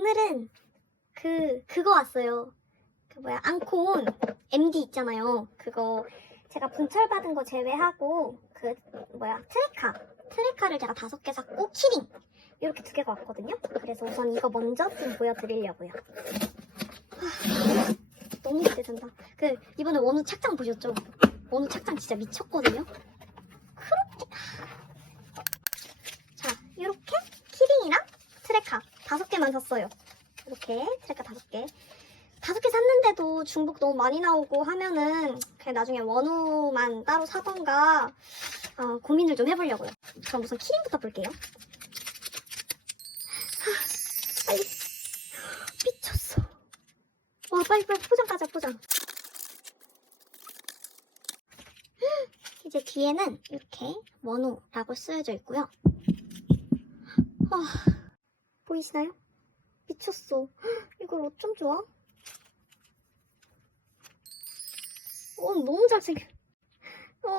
오늘은 그 그거 왔어요. 그 뭐야 앙콘 MD 있잖아요. 그거 제가 분철 받은 거 제외하고 그 뭐야 트레카 트레카를 제가 다섯 개 샀고 키링 이렇게 두 개가 왔거든요. 그래서 우선 이거 먼저 좀 보여드리려고요. 하, 너무 기대된다. 그 이번에 원우 착장 보셨죠? 원우 착장 진짜 미쳤거든요. 그렇게 자 이렇게 키링이랑 트레카 다섯 개만 샀어요. 이렇게 트레카 다섯 개. 다섯 개 샀는데도 중복 너무 많이 나오고 하면은 그냥 나중에 원우만 따로 사던가 어, 고민을 좀 해보려고요. 그럼 우선 키링부터 볼게요. 하, 빨리 미쳤어. 와 빨리 빨리 포장 가자 포장. 이제 뒤에는 이렇게 원우라고 쓰여져 있고요. 와 보이시나요? 미쳤어. 이걸 어쩜 좋아? 어, 너무 잘생겨. 어,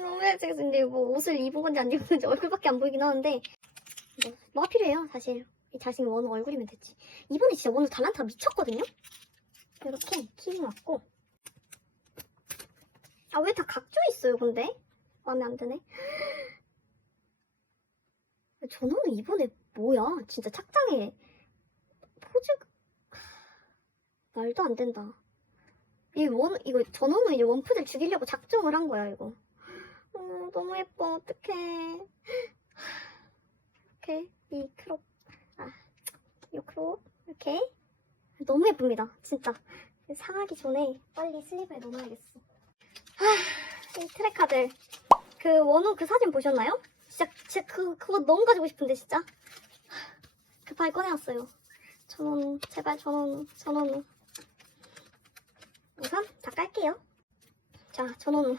너무 잘생겼는데, 뭐, 옷을 입은 건지 안 입은 건지 얼굴밖에 안 보이긴 하는데, 뭐, 뭐가 필요해요, 사실. 이 잘생긴 원우 얼굴이면 됐지. 이번에 진짜 원우 달란타 미쳤거든요? 이렇게 키링 왔고. 아, 왜 다 각져 있어요, 근데? 마음에 안 드네. 전원은 이번에 뭐야? 진짜 착장에 포즈 말도 안 된다. 이 원, 이거 전원은 이 원푸들 죽이려고 작정을 한 거야, 이거. 어, 너무 예뻐, 어떡해. 이렇게, 이 크롭, 아, 이 크롭, 이렇게. 너무 예쁩니다, 진짜. 상하기 전에 빨리 슬리브에 넣어놔야겠어. 하, 이 트랙카들. 그 원우 그 사진 보셨나요? 진짜, 그, 그거 너무 가지고 싶은데, 진짜. 급하게 꺼내왔어요. 전원우, 제발 전원우, 전원우. 우선 다 깔게요. 자, 전원우.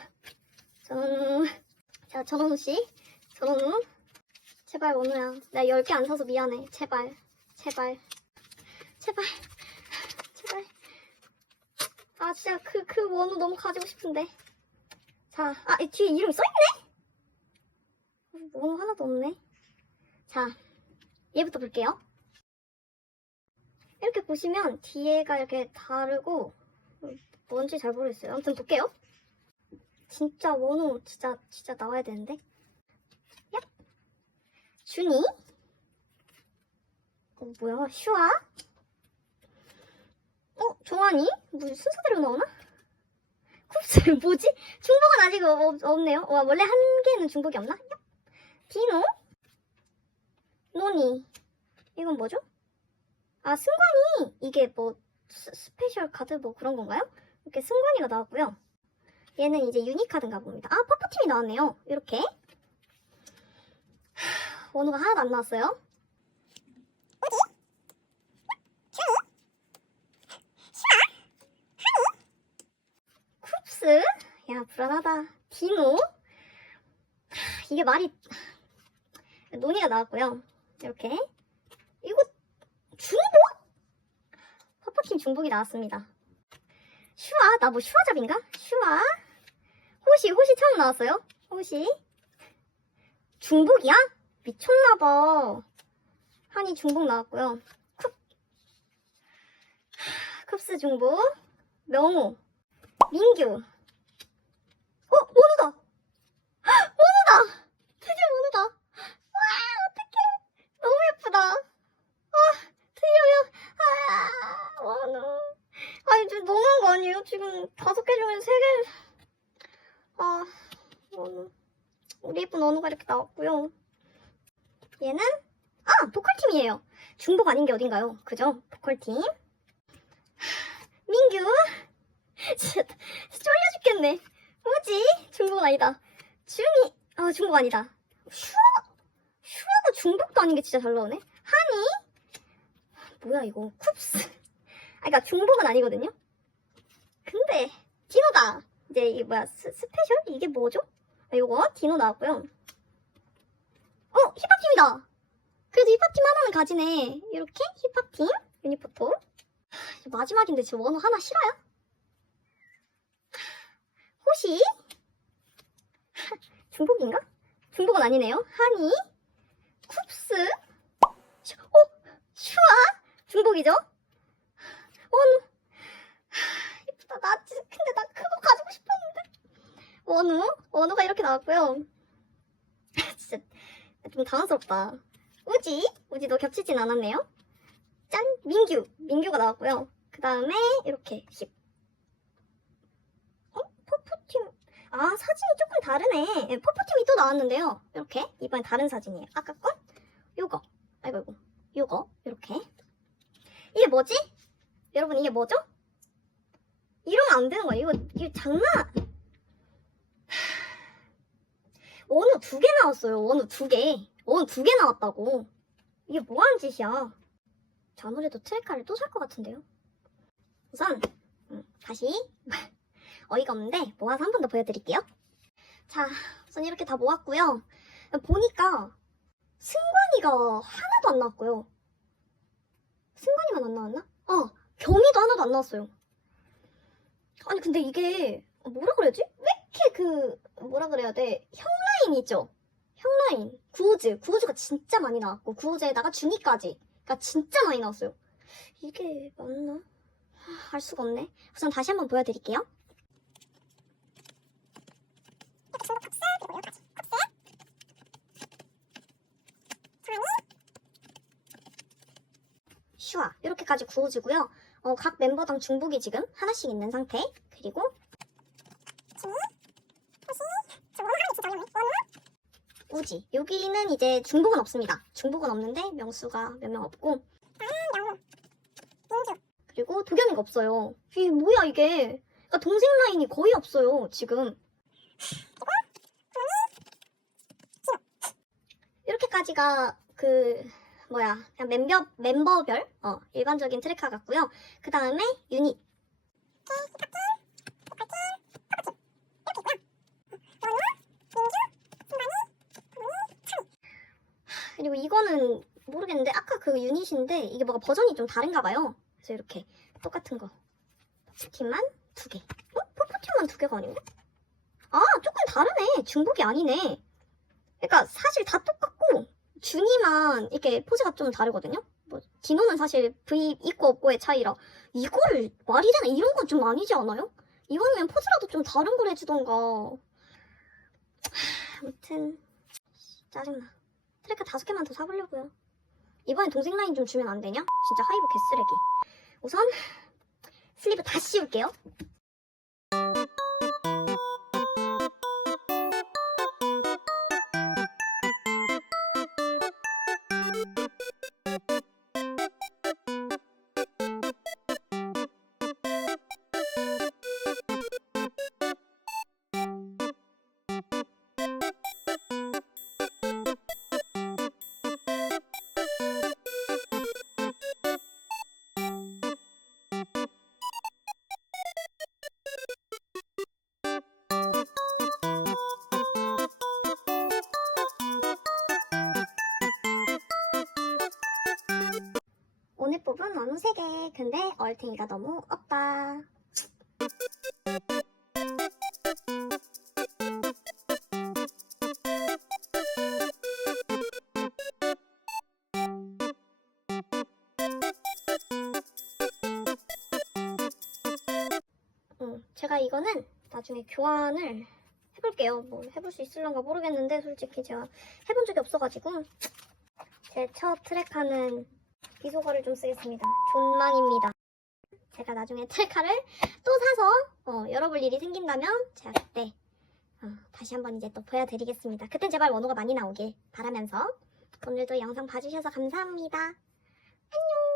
전원우. 자, 전원우 씨. 전원우. 제발, 원우야. 나 10개 안 사서 미안해. 제발. 제발. 제발. 제발. 아, 진짜 그, 그 원우 너무 가지고 싶은데. 자, 아, 이 뒤에 이름 써있네? 원우 하나도 없네. 자, 얘부터 볼게요. 이렇게 보시면 뒤에가 이렇게 다르고 뭔지 잘 모르겠어요. 아무튼 볼게요. 진짜 원우 진짜 진짜 나와야 되는데. 야, 준이. 어 뭐야 슈아. 어 종환이 무슨 순서대로 나오나? 쿱스 뭐지? 중복은 아직 없, 없네요. 와 원래 한 개는 중복이 없나? 야. 디노. 노니. 이건 뭐죠? 아 승관이 이게 뭐 스, 스페셜 카드 뭐 그런 건가요? 이렇게 승관이가 나왔고요. 얘는 이제 유니카드인가 봅니다. 아 퍼프팀이 나왔네요. 이렇게 하, 원우가 하나도 안 나왔어요. 쿱스 야 불안하다. 디노 하, 이게 말이 노니가 나왔고요. 이렇게 이거 중복? 퍼프팀 중복이 나왔습니다. 슈아? 나 뭐 슈아잡인가? 슈아? 호시, 호시 처음 나왔어요. 호시. 중복이야? 미쳤나봐. 한이 중복 나왔고요. 쿱. 쿱스 중복. 명호. 민규. 어, 원우다! 원우다! 드디어 원우다! 와, 어떡해. 너무 예쁘다. 아, 드디어, 아, 원우. 아니, 좀 너무한 거 아니에요? 지금 다섯 개 중에 세 개. 아, 원우. 원우가 이렇게 나왔고요. 얘는, 아! 보컬팀이에요. 중복 아닌 게 어딘가요? 그죠? 보컬팀. 민규. 진짜 쫄려 죽겠네. 뭐지? 중복 아니다. 중이, 아, 중복 아니다. 슈아, 슈아가 중복도 아닌 게 진짜 잘 나오네. 하니. 뭐야, 이거. 쿱스. 아, 그니까 중복은 아니거든요? 근데, 디노다! 이제, 이게 뭐야, 스, 스페셜? 이게 뭐죠? 아, 이거, 디노 나왔고요. 어, 힙합팀이다! 그래도 힙합팀 하나는 가지네. 이렇게, 힙합팀, 유니포토. 하, 마지막인데 지금 원호 하나 싫어요? 호시? 중복인가? 중복은 아니네요. 하니, 쿱스, 슈, 어? 슈아? 중복이죠? 원우. 이쁘다. 나 진짜 근데 나 그거 가지고 싶었는데. 원우. 원우가 이렇게 나왔고요. 진짜 좀 당황스럽다. 우지. 우지도 겹치진 않았네요. 짠. 민규. 민규가 나왔고요. 그 다음에 이렇게 10. 어? 포포팀. 아 사진이 조금 다르네. 예, 포포팀이 또 나왔는데요. 이렇게. 이번엔 다른 사진이에요. 아까 건 요거. 아이고 아이고. 요거. 이렇게. 이게 뭐지? 여러분 이게 뭐죠? 이러면 안 되는 거야. 이거, 이거 장난. 원우 두 개 나왔어요. 원우 두 개. 원우 두 개 나왔다고. 이게 뭐 하는 짓이야. 저 아무래도 트레카를 또 살 것 같은데요. 우선, 음, 다시. 어이가 없는데 모아서 한 번 더 보여드릴게요. 자, 우선 이렇게 다 모았고요. 보니까 승관이가 하나도 안 나왔고요. 승관이만 안 나왔나? 아, 경이도 하나도 안 나왔어요. 아니 근데 이게 뭐라 그래야지? 왜 이렇게 그 뭐라 그래야 돼? 형 라인 있죠? 형라인 구우즈 구우즈가 진짜 많이 나왔고 구우즈에다가 중이까지 그러니까 진짜 많이 나왔어요. 이게 맞나? 하, 알 수가 없네. 우선 다시 한번 보여드릴게요. 슈아 이렇게까지 구워주고요. 어, 각 멤버당 중복이 지금 하나씩 있는 상태. 그리고 우지 여기는 이제 중복은 없습니다. 중복은 없는데 명수가 몇 명 없고 그리고 도겸이가 없어요. 이게 뭐야 이게? 그러니까 동생 라인이 거의 없어요 지금. 이렇게까지가 그 뭐야 그냥 멤버 멤버별 어 일반적인 트래커 같고요. 그 다음에 유닛 그리고 이거는 모르겠는데 아까 그 유닛인데 이게 뭐가 버전이 좀 다른가 봐요. 그래서 이렇게 똑같은 거 포포팀만 두 개. 어? 포포팀만 두 개가 아닌가? 아 조금 다르네. 중복이 아니네. 그러니까 사실 다 똑같고 준이만 이렇게 포즈가 좀 다르거든요. 뭐 디노는 사실 V 있고 없고의 차이라 이거를 말이 되나 이런 건 좀 아니지 않아요? 이거면 포즈라도 좀 다른 걸 해주던가. 하, 아무튼 짜증나. 트래커 다섯 개만 더 사보려고요. 이번엔 동생 라인 좀 주면 안 되냐? 진짜 하이브 개쓰레기. 우선 슬리브 다 씌울게요. 뽑은 원우 3개. 근데 얼탱이가 너무 없다. 음, 제가 이거는 나중에 교환을 해볼게요. 뭐 해볼 수 있을런가 모르겠는데 솔직히 제가 해본 적이 없어가지고 제 첫 트랙하는 비속어를 좀 쓰겠습니다. 존망입니다. 제가 나중에 트랙카를 또 사서 어, 열어볼 일이 생긴다면 제가 그때 어, 다시 한번 이제 또 보여드리겠습니다. 그땐 제발 원호가 많이 나오길 바라면서 오늘도 영상 봐주셔서 감사합니다. 안녕!